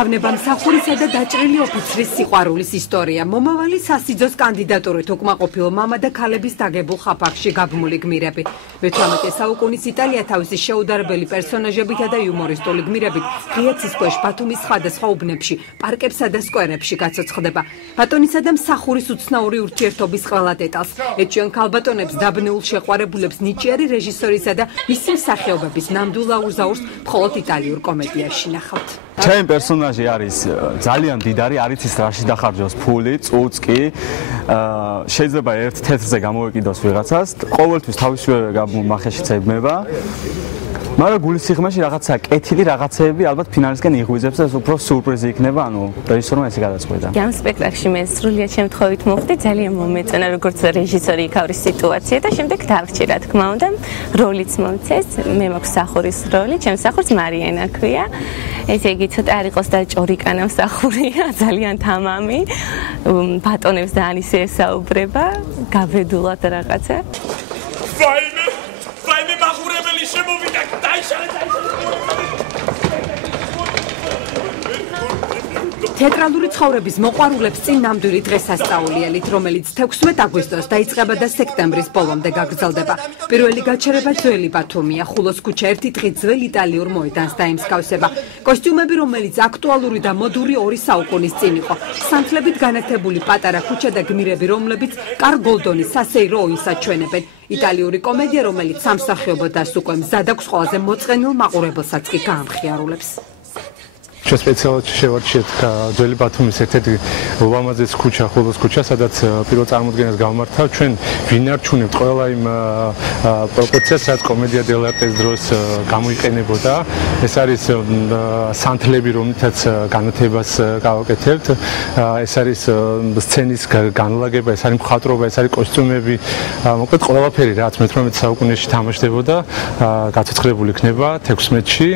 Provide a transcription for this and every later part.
დაქვეითავნება მსახურისა და დაჭრილი ოფიცრის სიყვარულის ისტორია. მომავალი სასიძოს კანდიდატურით უკმაყოფილ მამა და ქალების დაგებულ ხაფახში გაბმული გმირები. მე-18 საუკუნის იტალია თავისი შეუდარებელი პერსონაჟებითა და იუმორისტული გმირებით ღია ცის ქვეშ ბათუმის სხვადასხვა უბნებში, პარკებსა და სკვერებში გაცოცხლდება. ბატონისა და მსახურის უცნაური ურთიერთობის ყველა დეტალს ეჭვიან ქალბატონებს დაბნეულ შეყვარებულებს ნიჭიერი რეჟისორისა და მისი მსახიობების ნამდვილ აურზაურს მხოლოდ იტალიურ კომედიაში ნახავთ. ჩემი პერსონაჟი არის ძალიან დიდარი, არ იცის რაში დახარჯავს ფული, წუწკი. შეიძლება ერთ თეთრზე გამოვეკიდოს ვიღაცას, ყოველთვის თავისივე მახეში ცებმება. მაგრამ გულის სიღრმეში რაღაცა კეთილი რაღაცეები ალბათ ფინალისკენ იღვიძებს და უფრო სურპრიზი იქნება, ანუ რეჟისორმა ესე გადაწყვეტა. ამ სპექტაკლში მე სრულიად შემთხვევით მოხდი, ძალიან მომეწონა როგორც რეჟისორი იქავრის სიტუაცია და შემდეგ დავრჩი, რა თქმა უნდა, როლიც მომცეს. მე მაქვს მსახურის როლი, ჩემს მსახურს მარიანა ქვია. ესე იგი ცოტა არ იყოს და ჭორიკანა მსახურია, ძალიან თამამი. ბატონებს და ანისე ესაუბრება, გაბედულად რაღაცა. ვაიმე მახურებელი შემოვიდა, დაიშალე. თეატრალური ცხოვრების მოყვარულებს წინ ნამდვილი დღესასწაულიელით, რომელიც 16 აგვისტოს დაიწყება და სექტემბრის ბოლომდე გაგრძელდება. პირველი გაჩერება ძველი ბათუმია, ხულოს ქუჩა ერთი დღით ძველ იტალიურ მოედანს დაემსგავსება. კოსტიუმები, რომელიც აქტუალური და მოდური 2 საუკუნის წინ იყო. სანთლებით განათებული პატარა ქუჩა და გმირები, რომლებიც კარლ გოლდონის სასეირო ოვინს აჩვენებენ. იტალიური კომედია, რომელიც სამსახიობო დასს უკვე მზად აქვს ყველაზე მოწყენილ მაყურებელსაც კი გაამხიარულებს. ჩვენ სპეციალურად შევარჩიეთ ძველი ბათუმის ერთ-ერთი ულამაზესი ქუჩა, ხულოს ქუჩა, სადაც პირველ წარმოდგენას გავმართავ. ჩვენ ვინარჩუნებთ ყველა იმ პროპორციას, რაც კომედია დელარტეს დროს გამოიყენებოდა. ეს არის სანთლები, რომლითაც განათებას გავაკეთებთ. ეს არის სცენის განლაგება, ეს არის მხატვრობა, ეს არის კოსტიუმები. მოკლედ ყველაფერი, რაც მე-18 საუკუნეში თამაშდებოდა, გაცოცხლებული იქნება 16-ში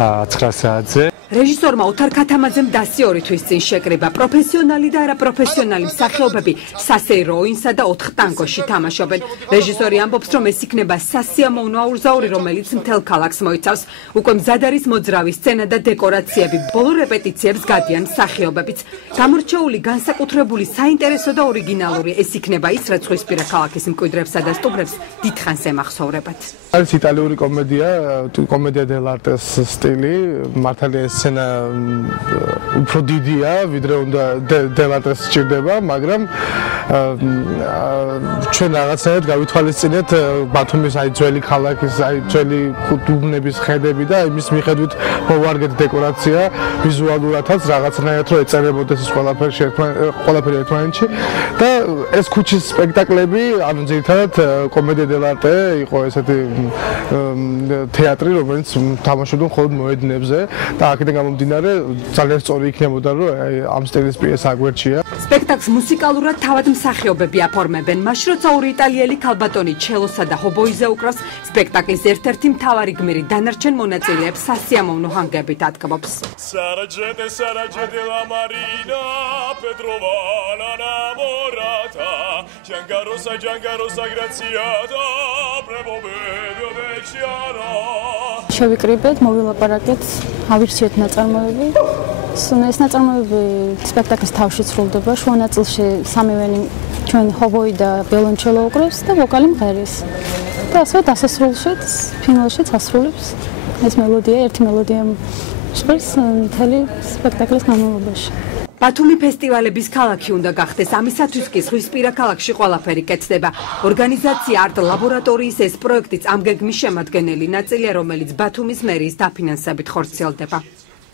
9 საათზე. რეჟისორმა ოთარ ქათამაძემ დასი 2 თვის წინ შეკრიბა. პროფესიონალი და არაპროფესიონალი მსახიობები სასეირო ოვინსა და 4 ტანგოში თამაშობენ. რეჟისორი ამბობს, რომ ეს იქნება სასიამოვნო აურზაური, რომელიც მთელ ქალაქს მოიცავს. უკვე მზად არის მოძრავი სცენა და დეკორაციები. ბოლო რეპეტიციებს გადიან მსახიობებიც. გამორჩეული, განსაკუთრებული, საინტერესო და ორიგინალური ეს იქნება ის, რაც ზღვისპირა ქალაქის მკვიდრებსა და სტუმრებს დიდხანს ემახსოვრებათ. არის იტალიური კომედია, კომედია დელარტეს სტილი, მართალია სცენა უფრო დიდია, ვიდრე უნდა დელარტეს სჭირდება, მაგრამ ჩვენ რაღაცნაირად გავითვალისწინეთ ბათუმის აი ძველი ქალაქის, აი ძველი უბნების ხედები და იმის მიხედვით მოვარგეთ დეკორაცია ვიზუალურადაც რაღაცნაირად რომ ეწერებოდეს ეს ყველაფერი ერთმანეთში და ეს ქუჩის სპექტაკლები, ანუ ძირითადად კომედია დელარტე იყო ესეთი თეატრი, რომელიც თამაშობდა მხოლოდ მოედნებზე და აქედან გამომდინარე ძალიან სწორი იქნებოდა, რომ ამ სტილის პიესა აგვერჩია. სპექტაკლს მუსიკალურად თავად მსახიობები აფორმებენ. მაშინ როცა 2 იტალიელი ქალბატონი ჩელოსა და ჰობოიზე უკრავს, სპექტაკლის ერთ-ერთი მთავარი გმირი დანარჩენ მონაწილეებს სასიამოვნო ჰანგებით ატკბობს. Saragete la marina Petrovana namorata Giangarosa graziata Premovedio vecchiana შევიკრიბეთ, მოვილაპარაკეთ, ავირჩიეთ ნაწარმოები. ეს ნაწარმოები სპექტაკლის თავში სრულდება, შუა ნაწილში სამივენი ჩვენ ჰობოი და ბელონჩელო უკრავს და ვოკალი მღერის. და ასე დასასრულშიც, ფინალშიც ასრულებს ეს მელოდია, ერთი მელოდია ჟღერს მთელი სპექტაკლის განმავლობაში. ბათუმი ფესტივალების ქალაქი უნდა გახდეს, ამისათვის კი ზღვისპირა ქალაქში ყველაფერი კეთდება. ორგანიზაცია არტ ლაბორატორიის ეს პროექტიც ამ გეგმის შემადგენელი ნაწილია, რომელიც ბათუმის მერიის დაფინანსებით ხორციელდება.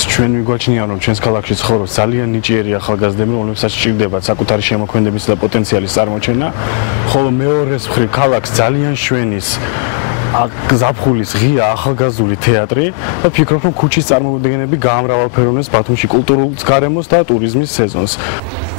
ჩვენ მიგვაჩნია, რომ ჩვენს ქალაქში ცხოვრობს ძალიან ნიჭიერი ახალგაზრდები, რომლებსაც სჭირდებათ საკუთარი შემოქმედების და პოტენციალის წარმოჩენა, ხოლო მეორეს მხრივ ქალაქს ძალიან შვენის ზაფხულის ღია ახალგაზრდული თეატრი და ფიქრობ, რომ ქუჩის წარმოდგენები გაამრავალფეროვნებს ბათუმში კულტურულ გარემოს და ტურიზმის სეზონს.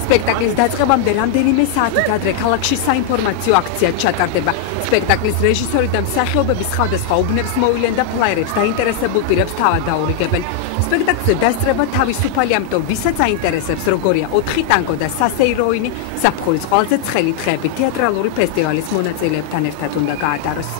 სპექტაკლის დაწყებამდე რამდენიმე საათით ადრე ქალაქში საინფორმაციო აქცია ჩატარდება. სპექტაკლის რეჟისორი და მსახიობები სხვადასხვა უბნებს მოვლენ და ფლაიერებს დაინტერესებულ პირებს თავად დაურიგებენ. სპექტაკლზე დასწრება თავისუფალი, ამიტომ ვისაც აინტერესებს როგორია 4 ტანგო და სასეირო ოვინი, საფხურის ყველაზე ცხელი დღეები თეატრალური ფესტივალის მონაწილეებთან ერთად უნდა გაატაროს.